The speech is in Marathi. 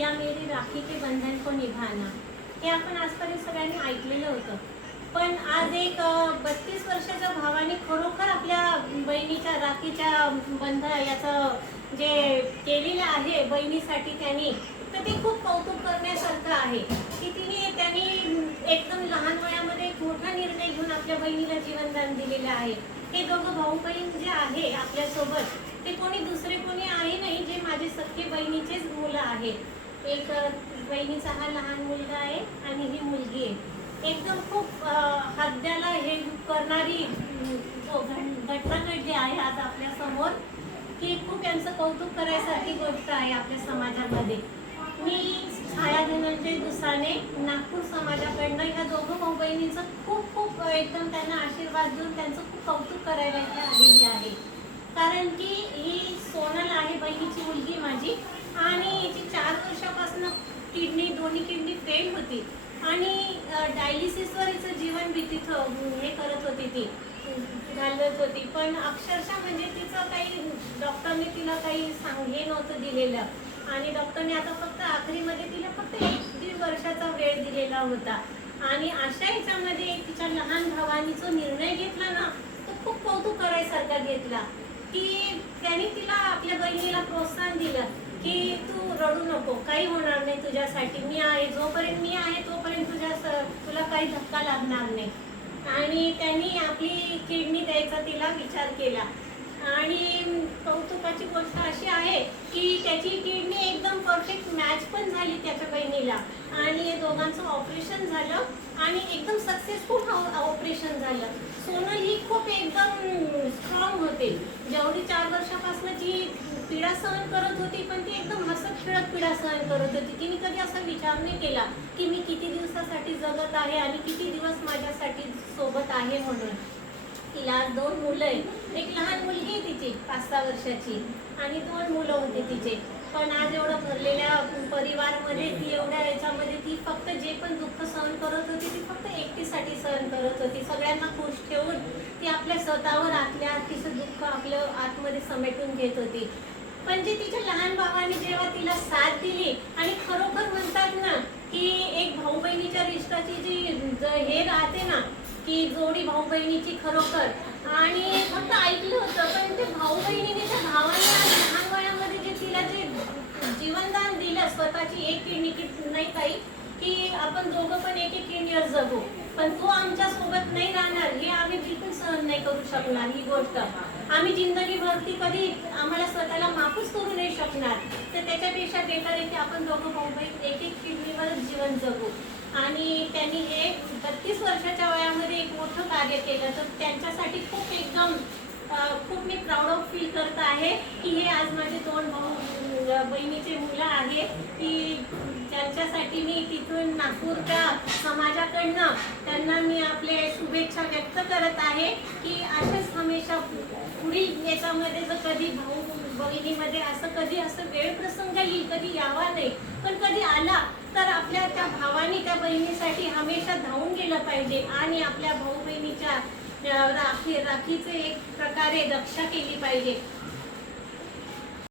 या मेरी राखी के बंधन को निभाना, हे आपण आजपर्यंत सगळ्यांनी ऐकलेलं होतं. पण आज एक 32 वर्षाच्या भावाने खरोखर आपल्या बहिणीच्या राखीच्या बंध याचं जे केलेलं आहे बहिणीसाठी त्यांनी, तर ते खूप कौतुक करण्यासारखं आहे की त्यांनी एकदम लहान वयामध्ये एक मोठा निर्णय घेऊन आपल्या बहिणीला जीवनदान दिलेलं आहे. हे दोघं भाऊ बहीण जे आहे आपल्यासोबत, ते कोणी दुसरे कोणी आहे नाही, जे माझे सख्खे बहिणीचेच मुलं आहे. एक बहिणीचा हा लहान मुलगा आहे आणि ही मुलगी आहे. एकदम खूप हद्याला हे करणारी घटना घडली आहे आज आपल्या समोर, की खूप यांचं कौतुक करायसारखी गोष्ट आहे आपल्या समाजामध्ये. मी छाया धनंजय दुसाने नागपूर समाजाकडनं ह्या दोघं भाऊ बहिणींचं खूप खूप एकदम त्यांना आशीर्वाद देऊन त्यांचं खूप कौतुक करायला इथे आलेली आहे. कारण की ही सोनल आहे बहिणीची मुलगी माझी, आणि हिची 4 वर्षापासून दोन्ही किडनी फेल होती आणि डायलिसिसवर हिचं जीवन भीतीत हे करत होती, ती घालत होती. पण अक्षरशः म्हणजे तिचं काही डॉक्टरने तिला काही हे नव्हतं दिलेलं, आणि डॉक्टरने आता फक्त आखरीमध्ये तिला फक्त 1-1.5 वर्षाचा वेळ दिलेला होता. आणि अशा ह्याच्यामध्ये तिच्या लहान भावानी जो निर्णय घेतला ना, तो खूप कौतुक करायसारखा घेतला, की त्यांनी तिला आपल्या बहिणीला प्रोत्साहन दिलं की तू रडू नको, काही होणार नाही तुझ्यासाठी, मी आहे, जोपर्यंत मी आहे तोपर्यंत तुला काही धक्का लागणार नाही. आणि त्यांनी आपली किडनी द्यायचा तिला विचार केला. आणि कौतुकाची गोष्ट अशी आहे की त्याची किडनी एकदम परफेक्ट मॅच पण झाली त्याच्या बहिणीला, आणि दोघांचं ऑपरेशन झालं आणि एकदम सक्सेसफुल ऑपरेशन झालं. सोनल ही खूप एकदम स्ट्रॉंग होते. जेवढी 4 वर्षापासून जी पीडा सहन करत होती, पण ती एकदम हसत खेळत पीडा सहन करत होती. तिने कधी असा विचार नाही केला की मी किती दिवसासाठी जगत आहे आणि किती दिवस माझ्यासाठी सोबत आहे म्हणून. तिला 2 मुलं आहेत. एक लहान मुलगी आहे तिची 5-6 वर्षाची, आणि 2 मुलं होते तिचे. पण आज एवढं भरलेल्या परिवारामध्ये ती एवढ्या याच्यामध्ये ती फक्त जे पण दुःख सहन करत होती, ती फक्त एकटीसाठी सहन करत होती. सगळ्यांना खुश ठेवून ती आपल्या स्वतःवर आतल्या तिचं दुःख आपलं आतमध्ये समेटून घेत होती. पण जे तिच्या लहान भावाने जेव्हा तिला साथ दिली, आणि खरोखर म्हणतात ना की एक भाऊ बहिणीच्या रिश्ताची जी हे राहते ना, की जोडी भाऊ बहिणीची खरोखर, आणि फक्त ऐकलं होतं, पण ते भाऊ बहिणीने त्या भावाने लहान वयामध्ये जे तिला जे जीवनदान दिलं, स्वतःची एक किडनी नाही ताई, की आपण दोघं पण एक किडनीवर जगू, पण तू आमच्या सोबत नाही राहणार, हे आम्ही बिलकुल सहन नाही करू शकणार. ही गोष्ट आम्ही जिंदगीभरती कधी आम्हाला स्वतःला माफच करू नाही शकणार. तर त्याच्यापेक्षा बेटर आहे की आपण दोघं भाऊ बहीण एक किडनीवरच जीवन जगू. आणि त्यांनी हे 32 वर्षाच्या वयामध्ये एक मोठं कार्य केलं, तर त्यांच्यासाठी खूप एकदम खूप मी प्राऊड ऑफ फील करत आहे की हे आज माझे 2 भाऊ बहिणीचे मुलं आहे, की ज्यांच्यासाठी मी तिथून नागपूरच्या समाजाकडनं त्यांना मी आपले शुभेच्छा व्यक्त करत आहे की असेच हमेशा पुढील याच्यामध्ये जर कधी भाऊ बहिणीमध्ये असं वेळ प्रसंग येईल, कधी यावा नाही, पण कधी आला तर आपल्या त्या भावानी त्या बहिणीसाठी हमेशा धावून गेलं पाहिजे, आणि आपल्या भाऊ बहिणीच्या राखीचे एक प्रकारे रक्षा केली पाहिजे.